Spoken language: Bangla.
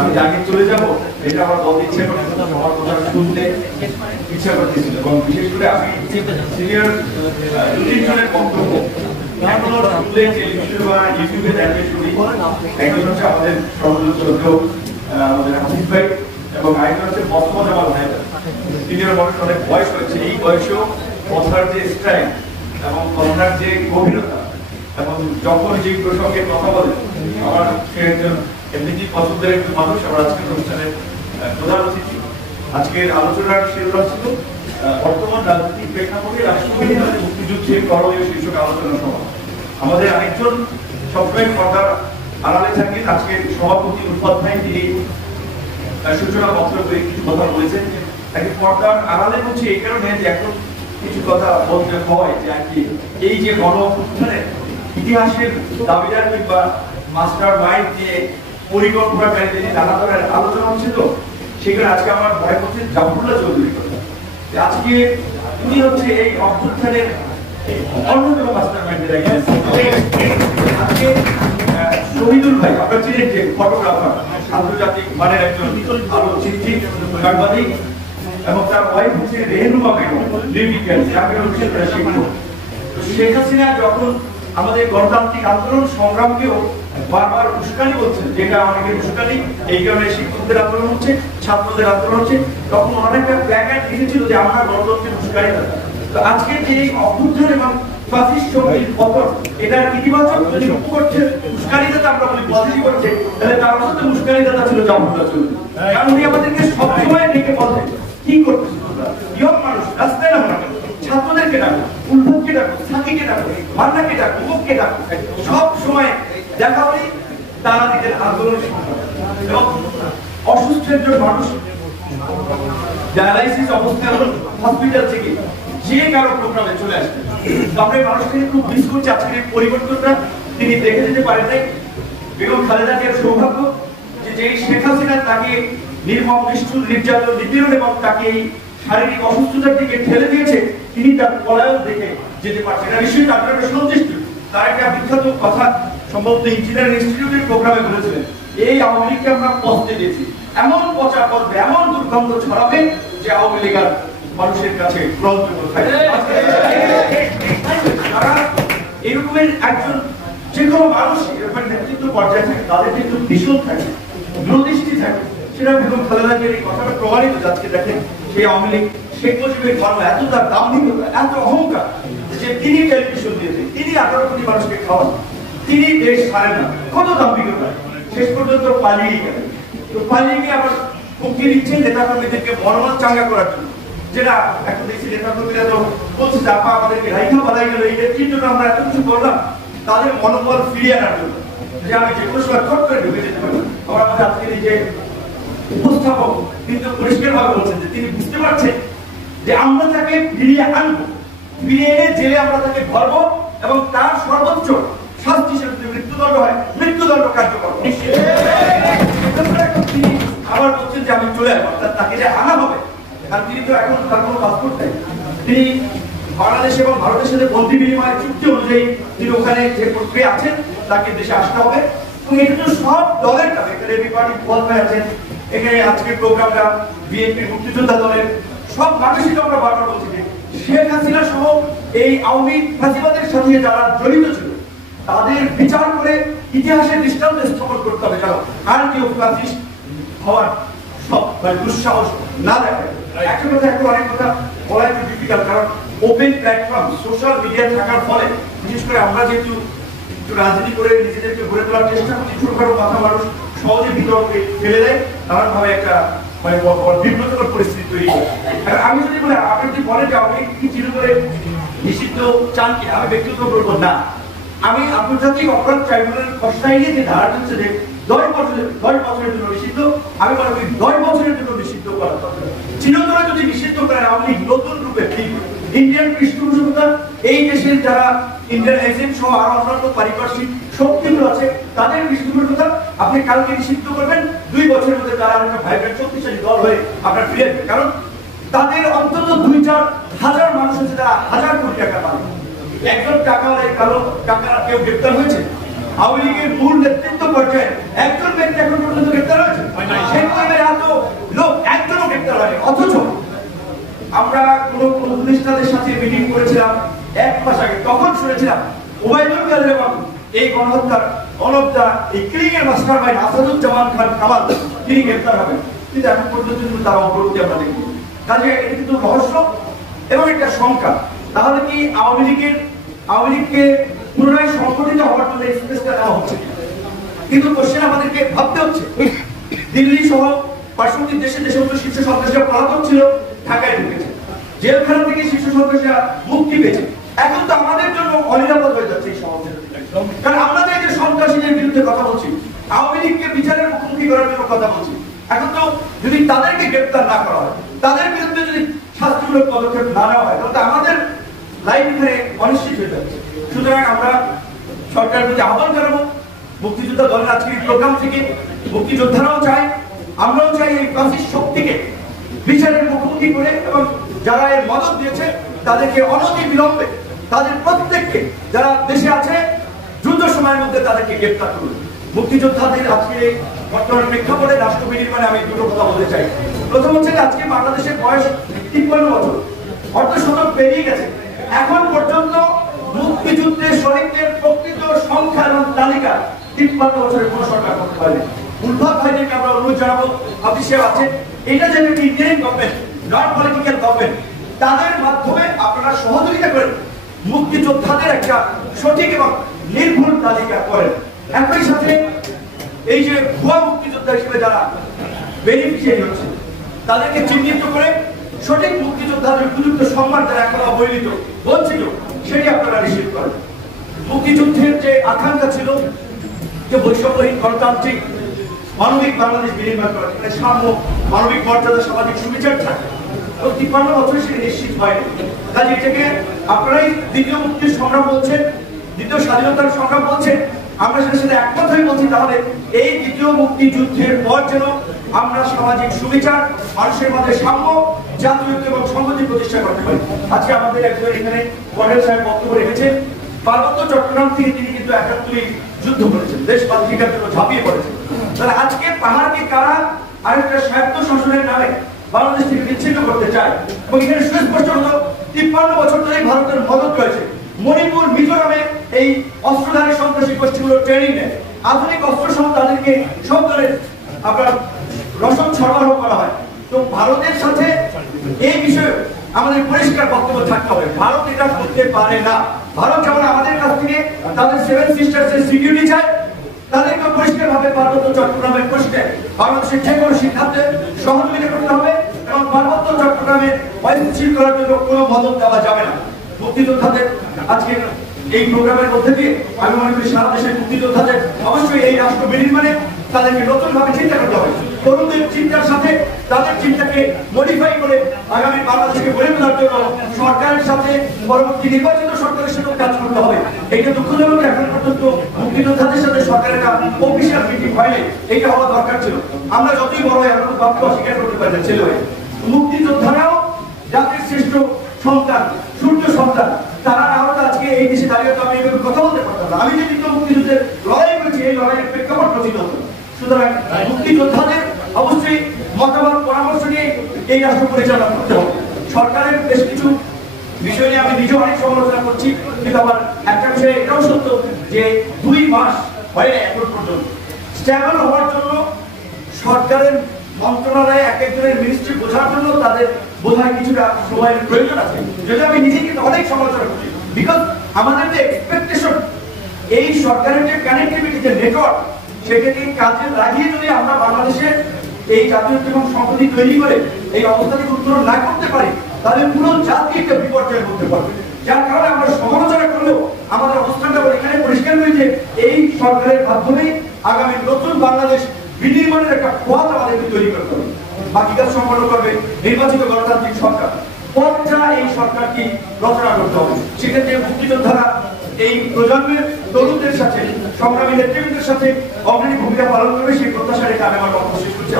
আমি আগে চলে যাব এটা আমার বলতে ইচ্ছে করছিল না, আমার কথা শুনতে ইচ্ছা করতেছিল। এবং বিশেষ করে আমি সিনিয়র দুজনের বক্তব্য এখনো শুনলে টেলিভিশনে বা ইউটিউবে দেখে শুনি। একজন হচ্ছে আমাদের সর্বশ্রদ্ধ আমাদের হাফিজ ভাই, এবং আরেকজন হচ্ছে মোহাম্মদ জামাল ভাই। সিনিয়র মানুষ, অনেক বয়স হয়েছে, এই বয়সেও কথার যে স্টাইল এবং কথার যে গভীরতা এবং যখন যে প্রসঙ্গে কথা বলে, আমার সে একজন এমনিতেই পছন্দের একজন মানুষ। আমার আজকের অনুষ্ঠানের প্রধান অতিথি, আজকের আলোচনার শিরোনাম ছিল বর্তমান রাজনৈতিক প্রেক্ষাপটে রাষ্ট্রপতি মুক্তিযুদ্ধের করণীয় শীর্ষক আলোচনা সভা। আমাদের আরেকজন সবসময় পর্দার আড়ালে থাকেন, আজকের সভাপতি উপাধ্যায়, তিনি সূচনা বক্তব্যে কিছু কথা বলেছেন। তাকে পর্দার আড়ালে হচ্ছে এই কারণে যে এখন কিছু কথা বলতে হয় যে আর কি এই যে গণ-অভ্যুত্থানের ইতিহাসের দাবিদার কিংবা মাস্টার মাইন্ড নিয়ে পরিকল্পনাকারী যিনি নানা ধরনের আলোচনা হচ্ছে, তো সেখানে আজকে আমার মনে হচ্ছে জাফরুল্লাহ চৌধুরীর কথা। আজকে উনি হচ্ছে এই অভ্যুত্থানের অন্যতম মাস্টার মাইন্ডের একজন। আজকে শহীদুল ভাই, আপনারা চিনেন যে ফটোগ্রাফার, আন্তর্জাতিক মানের একজন আলোকচিত্রী সাংবাদিক, এবং তার ওয়াইফ হচ্ছে রেহনুমা বেগম, লিপিকার, শিক্ষক। শেখ হাসিনা যখন আমাদের গণতান্ত্রিক আন্দোলন সংগ্রামকেও বারবার উস্কানি বলছেন, যেটা অনেকের উস্কানি, এই কারণে শিক্ষকদের আন্দোলন হচ্ছে, ছাত্রদের আন্দোলন হচ্ছে, তখন অনেকটা প্ল্যাকার্ড লিখেছিল যে আমরা গণতন্ত্রের উস্কানি দাতা। তো আজকে যে এই অভ্যুত্থান এবং ফাসিস্ট শক্তির পতন, এটার ইতিবাচক যদি করছে উস্কানি দাতা, আমরা বলি পজিটিভ করছে, তাহলে তার সাথে উস্কানি দাতা ছিল জাফরুল্লাহ চৌধুরী। কারণ উনি আমাদেরকে সবসময় ডেকে বলতেন কি করতেছে তোমরা, ইয়ং মানুষ রাস্তায় নামো, ছাত্রদেরকে ডাকো, উল্লুককে ডাকো, সাথীকে ডাকো, মান্নাকে ডাকো, মুখকে ডাকো, সব সময় দেখা হলে তারা দিতেন আন্দোলনের সংখ্যা। এবং অসুস্থ একজন মানুষ ডায়ালাইসিস অবস্থায় হসপিটাল থেকে যে কারো প্রোগ্রামে চলে আসতেন, আমরা মানুষকে খুব মিস করছি। আজকের এই পরিবর্তনটা তিনি দেখে যেতে পারেন নাই। বেগম খালেদা জিয়ার সৌভাগ্য যে শেখ হাসিনা তাকে নির্মম নিষ্ঠুর নির্যাতন নিপীড়ন এবং তাকে এই শারীরিক অসুস্থতার দিকে ঠেলে দিয়েছে, তিনি তার পলায়ন দেখে যেতে পারছেন না। নিশ্চয়ই তার জন্য সন্তুষ্ট। তার একটা বিখ্যাত কথা সম্ভবত ইঞ্জিনিয়ারিং ইনস্টিটিউটের প্রোগ্রামে বলেছিলেন, এই আওয়ামী লীগকে আমরা পৌঁছে দিয়েছি, এমন পচা করবে, এমন দুর্গন্ধ ছড়াবে যে আওয়ামী লীগ আর মানুষের কাছে গ্রহণযোগ্য থাকবে। তারা এরকমের একজন যে কোনো মানুষ এরকম নেতৃত্ব পর্যায়ে থাকে, তাদের কিন্তু ভীষণ থাকে, দূরদৃষ্টি থাকে। সেটা বেগম খালেদা জিয়ার এই কথাটা প্রমাণিত। আজকে দেখেন সেই আওয়ামী লীগ, শেখ মুজিবের ধর্ম, এত তার দাম্ভিকতা, এত অহংকার যে তিনি টেলিভিশন দিয়েছেন, তিনি 18 কোটি মানুষকে খাওয়ান, তিনি দেশ ছাড়েন না, কত দাম্ভিকতা, শেষ পর্যন্ত পালিয়ে গেলেন। তো পালিয়ে গিয়ে আবার হুমকি দিচ্ছেন নেতাকর্মীদেরকে মনোনয়ন চাঙ্গা করার জন্য, যেটা এখন দেখছি নেতাকর্মীরা তো বলছে যে আপা আমাদেরকে রাইখা বালাই গেল, এই নেতৃত্ব জন্য আমরা এত কিছু করলাম, তাদের মনোবল ফিরিয়ে আনার জন্য, যে আমি যে কোনো সময় চট করে ঢুকে যেতে পারি। আমার আমাদের আজকের এই যে উপস্থাপক কিন্তু পরিষ্কার ভাবে বলছেন যে তিনি বুঝতে পারছেন যে আমরা তাকে ফিরিয়ে আনবো, ফিরিয়ে এনে জেলে আমরা তাকে ধরবো এবং তার সর্বোচ্চ শাস্তি হিসেবে যদি মৃত্যুদণ্ড হয়, মৃত্যুদণ্ড কার্যকর। তিনি আবার বলছেন যে আমি চলে আসবো, তাকে যে আনা হবে, কারণ তিনি তো এখন তার কোনো পাসপোর্ট নেই। তিনি বাংলাদেশ এবং ভারতের সাথে বন্দি বিনিময় চুক্তি অনুযায়ী তিনি ওখানে যে প্রক্রিয়া আছেন তাকে দেশে আসতে হবে। এবং এটা তো সব দলের কাছে, এখানে এবি পার্টি পথে আছেন, এখানে আজকের প্রোগ্রামটা বিএনপি মুক্তিযোদ্ধা দলের সব মানুষই আমরা বারবার বলছি যে শেখ হাসিনা সহ এই আওয়ামী ফাঁসিবাদের সাথে যারা জড়িত ছিল তাদের বিচার করে ইতিহাসের দৃষ্টান্ত স্থাপন করতে হবে। কারণ আর কেউ ফ্যাসিস্ট হওয়ার সব দুঃসাহস না দেখে। একটা কথা, এখন অনেক কথা বলা একটু ডিফিকাল্ট, কারণ ওপেন প্ল্যাটফর্ম সোশ্যাল মিডিয়া থাকার ফলে বিশেষ করে আমরা যেহেতু একটু রাজনীতি করে নিজেদেরকে গড়ে তোলার চেষ্টা করছি, ছোটখাটো কথা মানুষ সহজে বিতর্কে ফেলে দেয়, নানানভাবে একটা মানে বিব্রতকর পরিস্থিতি তৈরি হয়। আমি যদি বলে, আপনি যদি বলেন যে আপনি কি চির করে নিষিদ্ধ চান কি, আমি ব্যক্তিগত বলবো না। আমি আন্তর্জাতিক অপরাধ ট্রাইব্যুনালের খসড়ায় যে ধারা হচ্ছে যে 10 বছরের জন্য নিষিদ্ধ, আমি মনে করি 10 বছরের জন্য নিষিদ্ধ করা দরকার। চিরতরে যদি নিষিদ্ধ করেন, আপনি নতুন রূপে ইন্ডিয়ান পৃষ্ঠপোষকতা, এই দেশের যারা ইন্ডিয়ান এজেন্ট সহ আরো অন্যান্য পারিপার্শ্বিক শক্তিগুলো আছে তাদের পৃষ্ঠপোষকতা আপনি কালকে নিষিদ্ধ করবেন, 2 বছরের মধ্যে তারা একটা ভাইব্রেন্ট শক্তিশালী দল হয়ে আপনার ফিরে আসবে। কারণ তাদের অন্তত 2-4 হাজার মানুষ আছে যারা 1000 কোটি টাকা পায়। একজন টাকাওয়ালা কালো টাকারা কেউ গ্রেপ্তার হয়েছে? আওয়ামী লীগের মূল নেতৃত্ব পর্যায়ে একজন ব্যক্তি এখন পর্যন্ত গ্রেপ্তার হয়েছে? কখন শুনেছিলাম ওবায়দুল কাদের এবং এই গণহত্যার অনবদা এই কিলিং এর মাস্টারমাইন্ড আসাদুজ্জামান খান কামাল তিনি গ্রেফতার হবেন, কিন্তু এখন পর্যন্ত কিন্তু তার অগ্রগতি আমরা দেখি। কাজে এটা কিন্তু রহস্য এবং একটা শঙ্কা। তাহলে কি আওয়ামী লীগকে পুনরায় সংগঠিত হওয়ার জন্য স্পেসটা দেওয়া হচ্ছে? কিন্তু কোশ্চেন আমাদেরকে ভাবতে হচ্ছে। দিল্লি সহ পার্শ্ববর্তী দেশে যে সমস্ত শীর্ষ সন্ত্রাসীরা পলাতক ছিল ঢাকায় ঢুকেছে, জেলখানা থেকে শীর্ষ সন্ত্রাসীরা মুক্তি পেয়েছে। এখন তো আমাদের জন্য অনিরাপদ হয়ে যাচ্ছে এই সমাজের, কারণ আমরা যে সন্ত্রাসীদের বিরুদ্ধে কথা বলছি, আওয়ামী লীগকে বিচারের মুখোমুখি করার জন্য কথা বলছি, এখন তো যদি তাদেরকে গ্রেফতার না করা হয়, তাদের বিরুদ্ধে যদি শাস্তিমূলক পদক্ষেপ না নেওয়া হয়, তাহলে আমাদের লাইফ এখানে অনিশ্চিত হয়ে যাচ্ছে। সুতরাং আমরা সরকারের প্রতি আহ্বান জানাবো, মুক্তিযোদ্ধা দলের আজকের প্রোগ্রাম থেকে মুক্তিযোদ্ধারাও চাই, আমরাও চাই এই ফ্যাসিস্ট শক্তিকে বিচারের মুখোমুখি করে এবং যারা এর মদত দিয়েছে তাদেরকে অনতি বিলম্বে, তাদের প্রত্যেককে যারা দেশে আছে দ্রুত সময়ের মধ্যে তাদেরকে গ্রেফতার করুন। মুক্তিযোদ্ধাদের আজকে বর্তমান প্রেক্ষাপটে রাষ্ট্র বিনির্মাণে আমি দুটো কথা বলতে চাই। প্রথম হচ্ছে আজকে বাংলাদেশের বয়স 53 বছর, অর্ধশতক পেরিয়ে গেছে। এখন পর্যন্ত মুক্তিযুদ্ধের শহীদদের প্রকৃত সংখ্যা এবং তালিকা 53 বছরের কোন সরকার করতে পারেনি। উদ্ভব ভাইদেরকে আমরা অনুরোধ জানাবো, অফিসেও আছে, এটা যেন Indian government, not political government, তাদের মাধ্যমে আপনারা সহযোগিতা করেন, মুক্তিযোদ্ধাদের একটা সঠিক এবং নির্ভুল তালিকা করেন। একই সাথে এই যে ভুয়া মুক্তিযোদ্ধা হিসেবে যারা বেনিফিশিয়ারি হচ্ছে তাদেরকে চিহ্নিত করে সঠিক মুক্তিযোদ্ধাদের উপযুক্ত সম্মান যারা এখনো অবহেলিত, বঞ্চিত, সেটি আপনারা নিশ্চিত করেন। মুক্তিযুদ্ধের যে আকাঙ্ক্ষা ছিল যে বৈষম্যহীন গণতান্ত্রিক মানবিক বাংলাদেশ বিনির্মাণ করা, এখানে সাম্য, মানবিক মর্যাদা, সামাজিক সুবিচার থাকে, 53 বছরে সেটি নিশ্চিত হয়নি। কাজে এটাকে আপনারাই দ্বিতীয় মুক্তির সংগ্রাম বলছেন, দ্বিতীয় স্বাধীনতার সংগ্রাম বলছেন, আমরা সেটার সাথে একমত হয়ে বলছি। তাহলে এই দ্বিতীয় মুক্তিযুদ্ধের পর যেন আমরা সামাজিক সুবিচার, মানুষের মধ্যে সাম্য, জাতীয়তা এবং সংহতি প্রতিষ্ঠা করতে পারি। আজকে আমাদের একজন এখানে পটেল সাহেব বক্তব্য রেখেছেন, পার্বত্য চট্টগ্রাম থেকে তিনি কিন্তু 71 যুদ্ধ করেছেন, দেশ বাঁচিয়ে জন্য ঝাঁপিয়ে পড়েছেন। তাহলে আজকে পাহাড়কে কারা আরেকটা স্বায়ত্ত শাসনের নামে বাংলাদেশ থেকে বিচ্ছিন্ন করতে চায় এবং এখানে সুস্পষ্ট হলো 53 বছর ধরে ভারতের মদত রয়েছে। মণিপুর, মিজোরামে এই অস্ত্রধারী সন্ত্রাসী গোষ্ঠীগুলো ট্রেনিং নেয়, আধুনিক অস্ত্র সহ তাদেরকে সব ধরনের আপনার রসদ সরবরাহ করা হয়। তো ভারতের সাথে এই বিষয়ে আমাদের পরিষ্কার বক্তব্য থাকতে হবে, ভারত এটা করতে পারে না। ভারত যেমন আমাদের কাছ থেকে তাদের 7 সিস্টার্সের সিকিউরিটি চায়, তাদেরকে পরিষ্কারভাবে পার্বত্য চট্টগ্রামের প্রশ্নে বাংলাদেশের যে কোনো সিদ্ধান্তে সহযোগিতা করতে হবে এবং পার্বত্য চট্টগ্রামের অস্থিতিশীল করার জন্য কোনো মদত দেওয়া যাবে না। মুক্তিযোদ্ধাদের আজকে এই প্রোগ্রামের মধ্যে দিয়ে আমি মনে করি সারা দেশের মুক্তিযোদ্ধাদের অবশ্যই এই রাষ্ট্র বিনির্মাণে তাদেরকে নতুন ভাবে চিন্তা করতে হবে। তরুণদের চিন্তার সাথে তাদের চিন্তাকে মডিফাই করে আগামী বাংলাদেশকে গড়ে তোলার জন্য সরকারের সাথে পরবর্তী নির্বাচিত সরকারের সাথে কাজ করতে হবে। এইটা দুঃখজনক, এখন পর্যন্ত মুক্তিযোদ্ধাদের সাথে সরকারের একটা অফিসিয়াল মিটিং হয়নি, এইটা হওয়া দরকার ছিল। আমরা যতই বড় হয় আমরা বাক্য অস্বীকার করতে পারি না, ছেলে হয়ে। মুক্তিযোদ্ধারাও জাতির শ্রেষ্ঠ সন্তান, সূর্য সন্তান, তারা না হলে আজকে এই দেশে দাঁড়িয়ে তো আমি এইভাবে কথা বলতে পারতাম না। আমি যে দ্বিতীয় মুক্তিযুদ্ধের লড়াই করেছি, এই লড়াইয়ের প্রেক্ষাপট রচিত হতো। সুতরাং মুক্তিযোদ্ধাদের অবশ্যই মতামত পরামর্শ নিয়ে এই রাষ্ট্র পরিচালনা করতে হবে। সরকারের বেশ কিছু বিষয় নিয়ে আমি নিজেও অনেক সমালোচনা করছি, কিন্তু আবার একটা বিষয় এটাও সত্য যে 2 মাস হয় না এখন পর্যন্ত। স্ট্যাবল হওয়ার জন্য সরকারের মন্ত্রণালয়ে এক একজনের মিনিস্ট্রি বোঝার জন্য তাদের বোঝার কিছুটা সময়ের প্রয়োজন আছে, যদি আমি নিজে কিন্তু অনেক সমালোচনা করছি। বিকজ আমাদের যে এক্সপেকটেশন, এই সরকারের যে কানেক্টিভিটি, যে নেটওয়ার্ক, সেটাকে কাজে লাগিয়ে যদি আমরা বাংলাদেশে এই জাতীয় এবং সংহতি তৈরি করে এই অবস্থা থেকে উত্তরণ না করতে পারি, তাহলে পুরো জাতি একটা বিপর্যয়ের মধ্যে পড়বে। যার কারণে আমরা সমালোচনা করলেও আমাদের অবস্থানটা এখানে পরিষ্কার হয়ে যে এই সরকারের মাধ্যমেই আগামী নতুন বাংলাদেশ বিনির্মাণের একটা পথ আমাদেরকে তৈরি করতে হবে। বাকি কাজ সম্পন্ন করবে নির্বাচিত গণতান্ত্রিক সরকার। পথটা এই সরকারকে রচনা করতে হবে। সেক্ষেত্রে মুক্তিযোদ্ধারা এই প্রজন্মের তরুণদের সাথে, সংগ্রামী নেতৃবৃন্দের সাথে অগ্রণী ভূমিকা পালন করবে, সেই প্রত্যাশা রেখে আমি আমার বক্তব্য শেষ করছি।